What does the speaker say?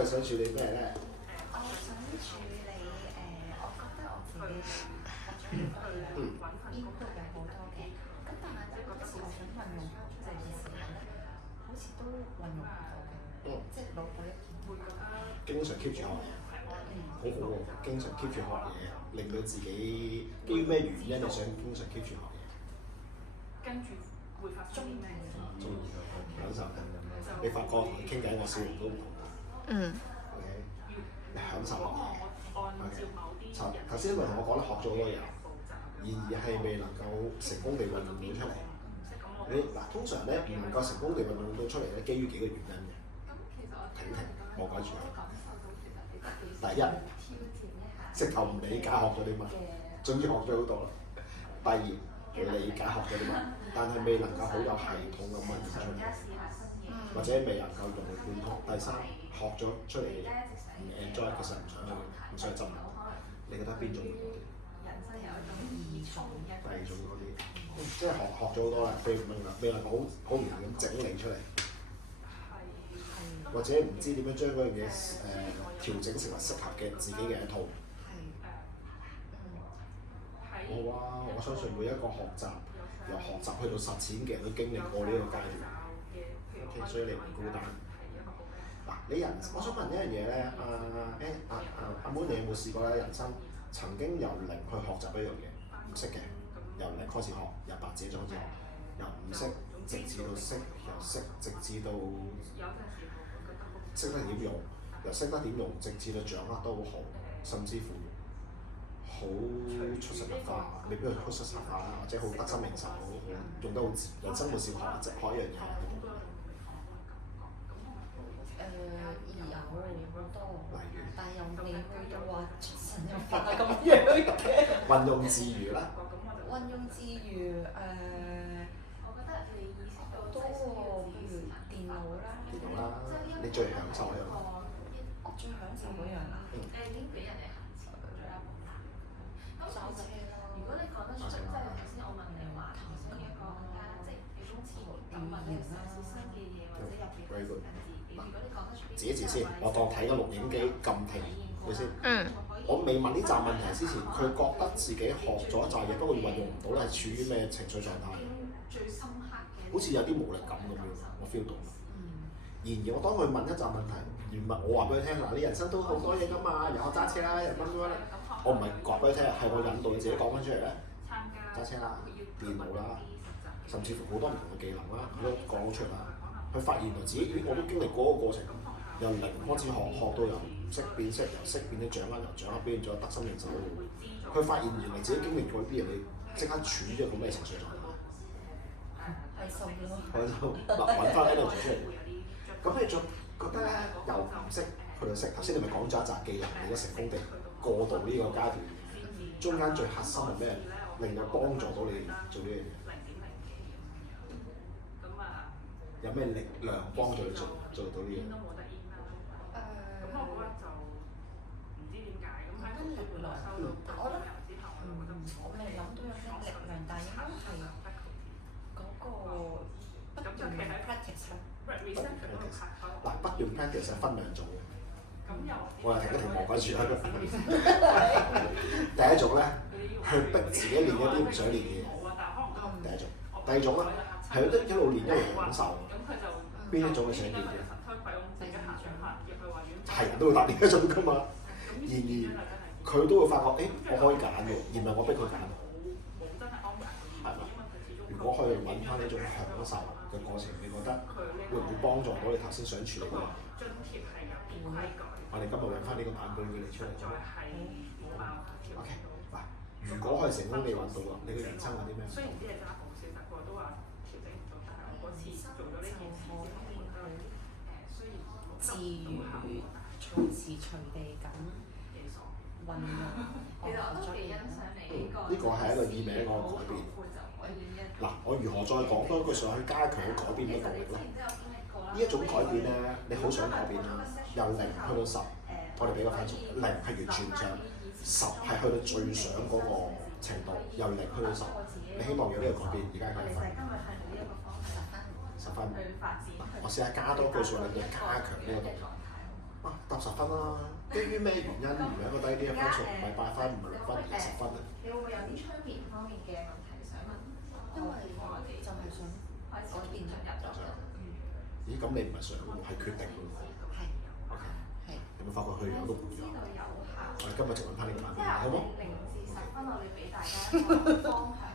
係想處理咩咧？我想處理我覺得我自己學咗好多嘢，input 有好多嘅，咁但係咧有時我想運用翻出嚟嘅時候咧，好似都運用唔到嘅，即係腦袋會覺得經常 keep 住學嘢，好好喎！經常 keep 住學嘢，令到自己基於咩原因你想經常 keep 住學嘢？跟住會發生啲咩事？中意享受緊。你發覺同佢傾偈，我笑容都唔同。OK， 你享受學嘢。OK，頭先因為同我講咧，學咗好多嘢，然而係未能夠成功地運用到出嚟。你嗱，通常咧唔能夠成功地運用到出嚟咧，基於幾個原因嘅。停，冇改住佢。第一，直頭唔理解學咗啲乜，終於學咗好多啦。第二，理解學咗啲乜，但係未能夠好有系統咁運用出嚟，或者未能夠融會貫通。第三，學咗出嚟唔 enjoy，其實唔想去，唔想去執。你覺得邊種會多啲？第二種多啲，即係學咗好多啦，未能夠好完美咁整理出嚟，或者唔知點樣將嗰樣嘢調整成為適合嘅自己嘅一套。好啊！我相信每一個由學習去到實踐嘅人都經歷過呢個階段。OK， 所以你唔孤單。嗱，我想問一樣嘢咧，阿妹，你有冇試過咧？人生曾經由零去學習一樣嘢，唔識嘅，由零開始學，由白紙開始學，由唔識直至到識，由識直至到識得點用，由識得點用直至到掌握都好好，甚至乎好出神入化，未必係出神入化啦，或者好得心應手，用得好自然，生活小學直學一樣嘢。有好多，例如，但係又未去到話出神入化咁樣嘅。運用自如啦。運用自如多喎，譬如電腦啦。電腦啦，你最享受一樣。我最享受嗰樣啦。揸車啦。如果你講得出，即係頭先我問你話頭先一個即係語言啦。Very good。自己先，我當睇個錄影機撳停佢先。我未問呢站問題之前，佢覺得自己學咗一紮嘢，不過運用唔到咧，係處於咩情緒狀態？好似有啲無力感咁樣，我 feel 到。然而我當佢問一紮問題，而唔係我話俾佢聽，嗱，你人生都好多嘢㗎嘛，又學揸車啦，又乜乜啦，我唔係講俾佢聽，係我引導你自己講翻出嚟咧，揸車啦，電腦啦，甚至乎好多唔同嘅技能啦，佢都講出嚟啦。佢發現到自己，我都經歷過嗰個過程，由零開始學到由唔識變識，由識變到掌握，由掌握變咗得心應手。佢發現原來自己經歷過啲嘢，你即刻處於一個咩情緒狀態？開心咯。開心，嗱，揾翻 energy 出嚟。咁你再覺得咧，由唔識去到識，頭先你咪講咗一紮技能，你都成功地過渡呢個階段。中間最核心係咩？令到幫助到你做呢樣嘢。有咩力量幫助你做到呢樣？我未諗到有咩力量，但係應該係嗰個不斷 practice 嗱，不斷 practice 係分兩種嘅。我係停一停望緊住啦。第一種咧，去逼自己練一啲唔想練嘅嘢。第一種。第二種咧，係一路練一路享受。邊一種你想練嘅？係人都會答呢一種㗎嘛。然而佢都會發覺，我可以揀喎，而唔係我逼佢揀。係嘛？如果可以揾翻呢種享受嘅過程，你覺得會唔會幫助到你頭先想處理嘅嘢？我哋今日揾翻呢個版本俾你出嚟啫。OK， 嗱，如果可以成功地揾到啦，你嘅人生有啲咩唔同？自如隨時隨地咁運用。其實我都幾欣賞你呢個係一個意味一個改變。嗱，我如何再講多一句上去加強改變嘅動力咧？呢一種改變咧，你好想改變啦，由零去到10，我哋俾個分數，零係完全唔想，10係去到最想嗰個程度，由零去到10，你希望有呢個改變，而家係幾分？10分。我試下加多句上去，你加強呢個動力。得分10分啦。基於咩原因而一個低啲嘅分數唔係8分，唔係6分，而係10分啊？你會唔會有啲催眠方面嘅問題想問？因為就係想改變咗入咗。咦？咁你唔係想喎，係決定喎。係。OK。係。有冇發覺佢樣都唔一樣？知道有效。我哋今日就揾翻呢個版本，好冇？0至10分，我哋俾大家一個方向。